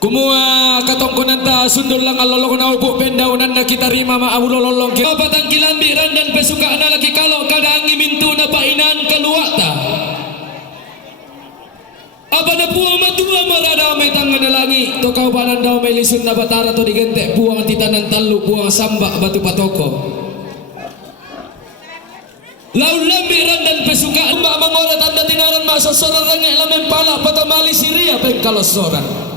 Kumua katongkonan ta sundul lang alolong na upo pendaunan na kita rima maawulolong kita batang kilambiran dan pesuka na lagi kalau kadangi mintu na painan kaluata apa na puang matua marada may tanga na langi to kaubanan daw may lisun na batara to digente buang titanan talu buang samba batu patoko laul lambiran dan pesuka mbak mangora tanda tinaran masa sorang ngelamen pala patamali siria pengkalosoran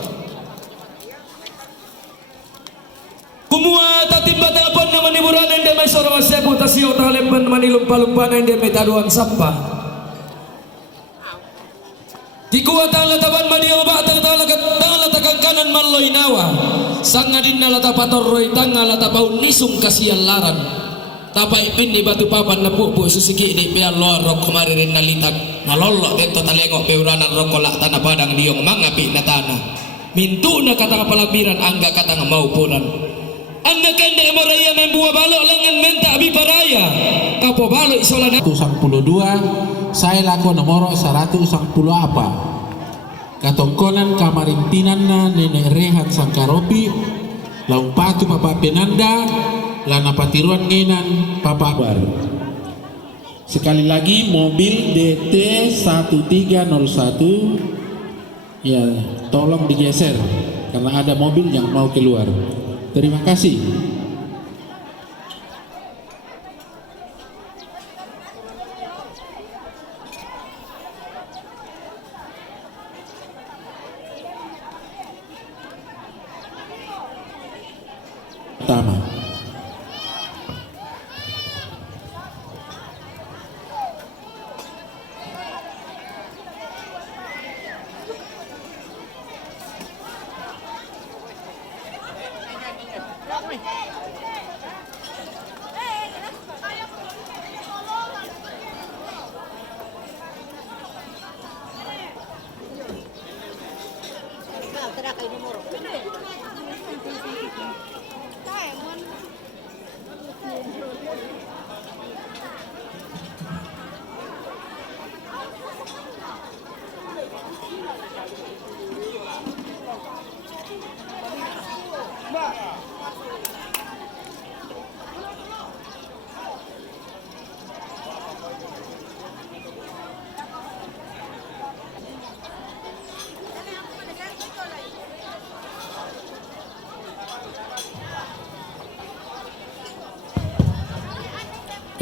kumua tatimba telepon na maniburan hindi may sorong sebu tasyo talemban manilumpa-lumpa na hindi may taluan sampah tikuwa tang lataban madiyaw ba tang latakang kanan maloy nawa sanga din na latapatoroy tang latapaw nisong kasiyalaran tapay pin ni batu papan na pupo susiki di pia lorok kumaririn nalitag nalolo dito talengo peuranan rokolak tanah padang diyong mangapi na tanah mintu na katang palabiran angga katang maupunan anda kende maraya membuat balok lengan menta abi paraya kapo balok isolana 112 saya laku nomor 110 apa katongkonan kamarintinan na nenek rehan sangkaropi laung patu papa penanda lana patiruan ngenan papa bar sekali lagi mobil DT 1301 ya tolong digeser karena ada mobil yang mau keluar. Terima kasih. Pertama.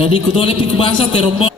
Jadi kutole piku bahasa terombo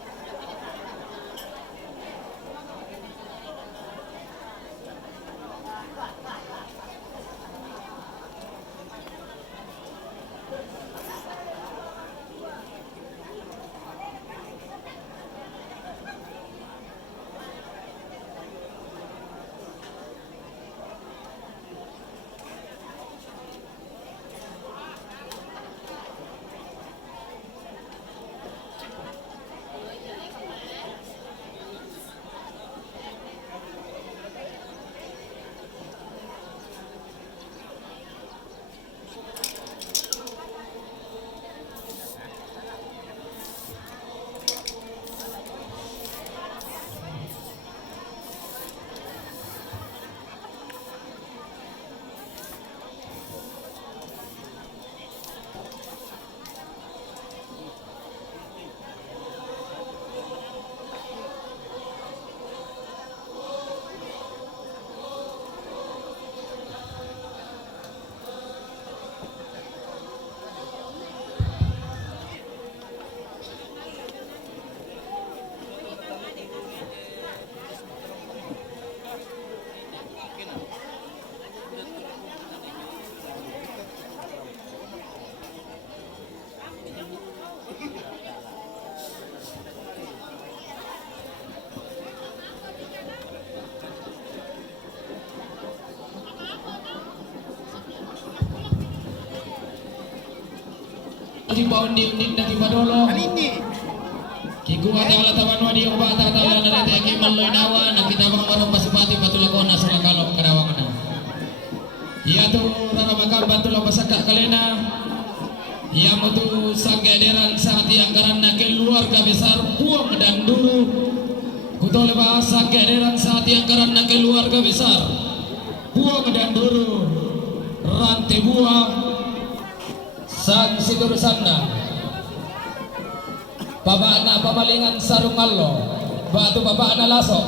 si paun di undin na kipadolo. Kikuha tayo latawan mo di upa tayo na natin ang imaloy nawa nakita mga marong pasipati patulakon na sa kalok karawangan na. Iya tu raramakal batulang pasaka kalena. Ia mutu sanggederan saat anggaran na keluarga besar Puang dan Duru. Kutole bahasa sanggederan saat anggaran na keluarga besar Puang dan Duru. Rantai buah San Sidur Sana. Babana pamalingan sarung allo batu babana lasok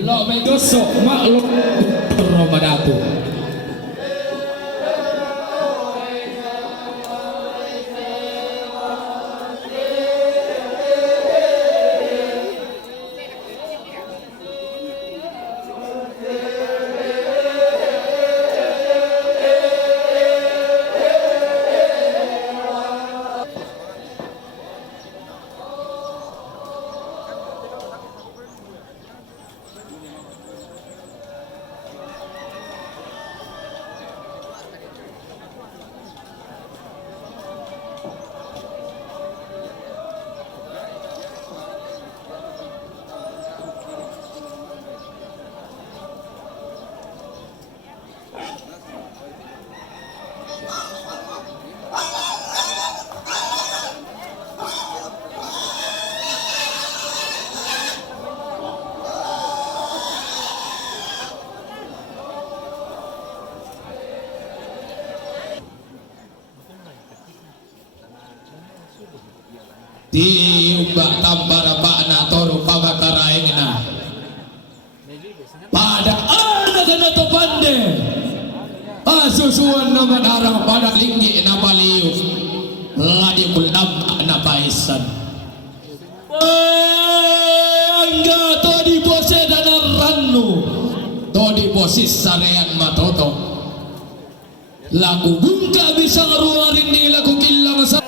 lo megosok maklum Romadatu. Di umbak tambara bakna toru pagakaraing na pada anak na to pande asusuan naman arang pada linggi na baliw ladi kulam na baisan angga to di bose danarrannu to di bosis sarean matoto lagu bungka bisa ngeruarin di lagu kilang sa